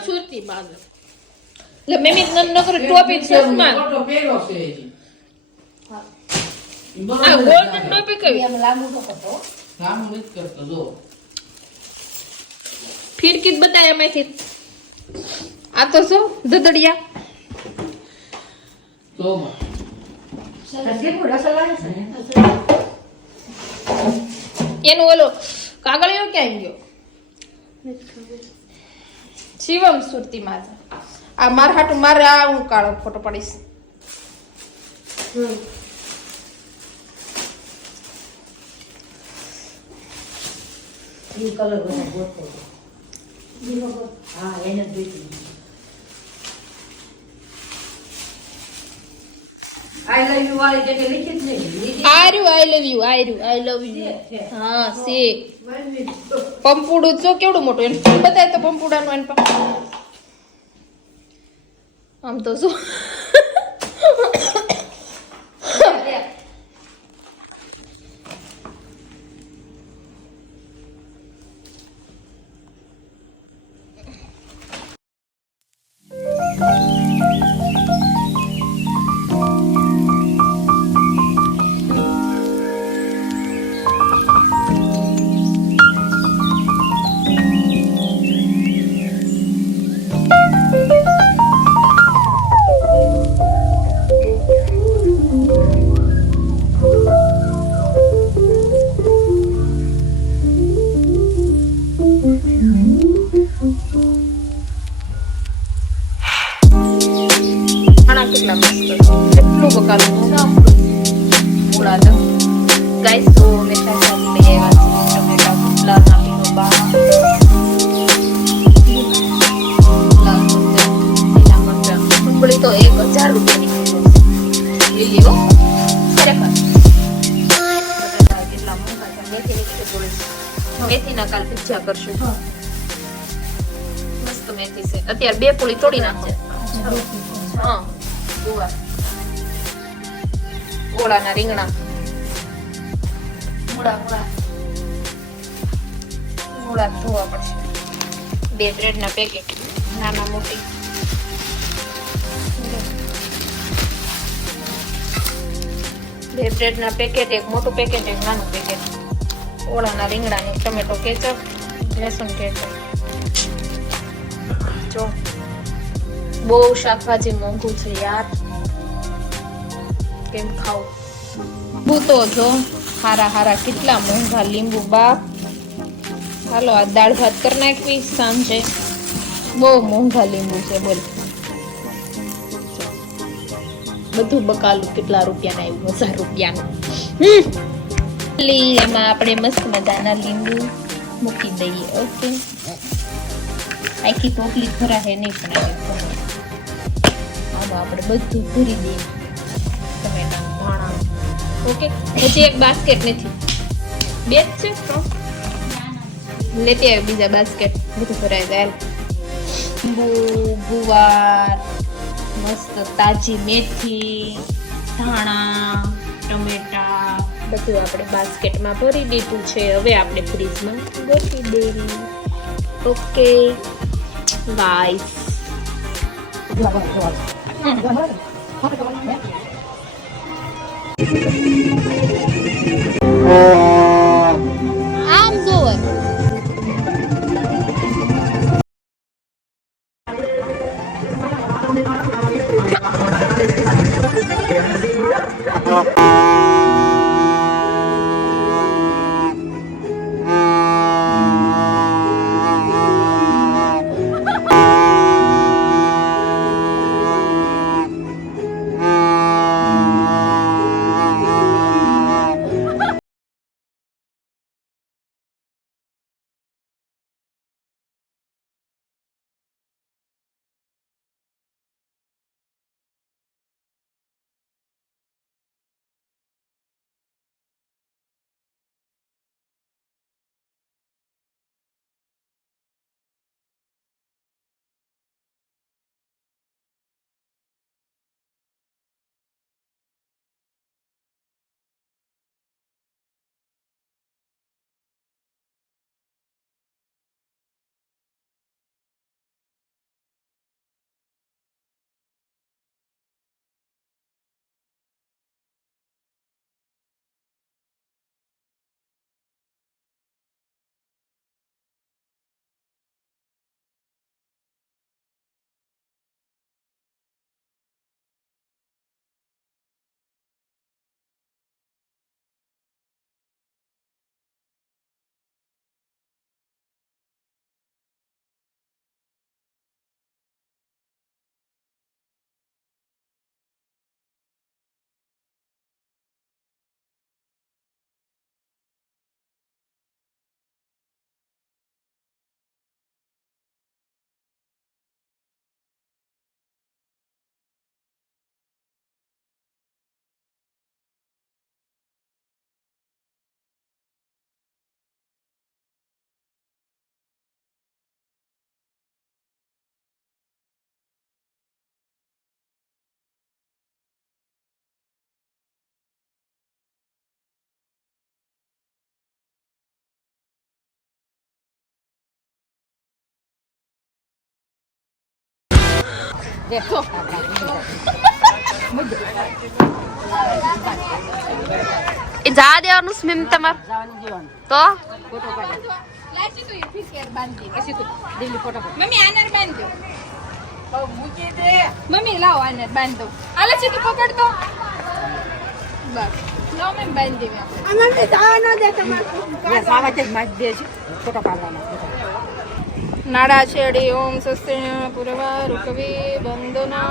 સુરતી બાજુ એટલે મેં બી ન- નકર ટોપી ચશ્મા આ ગોલ્ડન ટોપી કેવી ફિરકી બતાય એમાંથી. આ તો શું? દદડિયા એનું ઓલો કાગળિયો ક્યાં ગયો શિવમ સુરતી માતા આ મારા હાટું મારે આ હું કાળો ફોટો પડીશ હમ કલર પાડીશ આર્યુ આઈ લવ યુ આર્યુ આઈ લવ યુ હા સે પંપુડું જો કેવડું મોટું એને બતાય તો પંપુડાનું એને આમ તો શું તો એક હજાર રૂપિયાની લીલી હો ખરેખર. કેટલા મોંઘા છે. મેથીની કેટલી મેથીના કાલ ભજીયા કરશું. મસ્ત મેથી છે. અત્યારે બે પોળી તોડી નાખજે. હા ગુવા ઓળાના રીંગણા. મૂળા મૂળા. મૂળા ધોવા પડશે. બે બ્રેડના પેકેટ નાના મોટી. બે બ્રેડના પેકેટ એક મોટું પેકેટ એક નાનું પેકેટ ઓળાના રીંગણાની, ટમેટો કેચપ લસણ કેચપ જો, બહુ શાકભાજી મોંઘું છે યાર. કેમ ખાવું? હું તો જો, હારા હારા કેટલા મોંઘા લીંબુ બાપ. હાલો, આ દાળ ભાત કરી નાખવી સાંજે. બહુ મોંઘા લીંબુ છે બોલ. બધું બકાલું કેટલા રૂપિયાના આવ્યું હજાર રૂપિયાનું. એમાં આપણે મસ્ત મજાના લીંબુ મૂકી દઈએ, ઓકે. આખી ટોપલી ભરાશે નહીં પણ આમાં આપણે બધું ભરી દઈએ. ટમેટા ધાણા. ઓકે, પછી એક બાસ્કેટ નથી. બે જ છે? લેતી આવી બીજા બાસ્કેટ બધું ભરાય જાય. લીંબુ ગુવાર. મસ્ત તાજી મેથી ધાણા ટમેટા. બધું આપણે બાસ્કેટમાં ભરી દીધું છે. હવે આપણે ફ્રીજમાં ગોઠવી દેવી. ઓકે. ગાઈસ આમ એ જા દેવાનું સ્મીમ તમાર. તો? મમ્મી આનર બાંધ દો મમ્મી લાવો આનર બાંધ દો આલે છે તું પકડ તો બસ. લાવો મેં. બાંધ ફોટો આપણે નાડા છેડી ઓમ સસ્તી પુરવા રૂકવી બંધના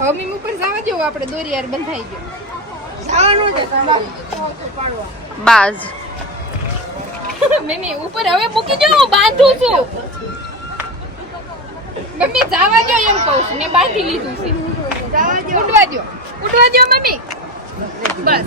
હવે ઉપર જવા દેવું આપણે દોરી યાર બંધાઈ ગયો બાજ. મમ્મી ઉપર હવે મૂકી દો હું બાંધું છું. મમ્મી જવા દો એમ કહું છું મેં બાંધી લીધું છે. ઉડવા દો. ઉડવા દો મમ્મી. બસ.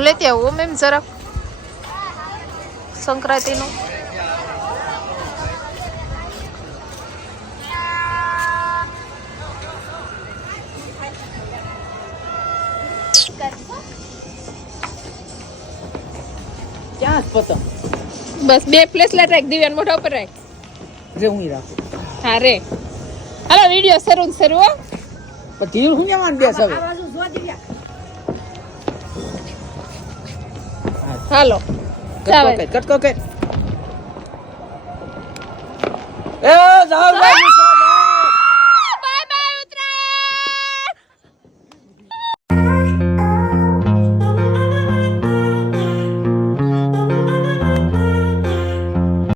હું લેતી આવું મેમ જરાક. સંક્રાંતિનું. બસ બે પ્લેસ લેટ રાખ દિવ્યાન મોઢા ઉપર રાખ. જે હું રાખું. હા રે. હાલો વીડિયો શરૂ શરૂ હો. પછી ધીર હું જવાનું બેસ હવે? હાલો. કટકો કર કટકો કર એ જાવ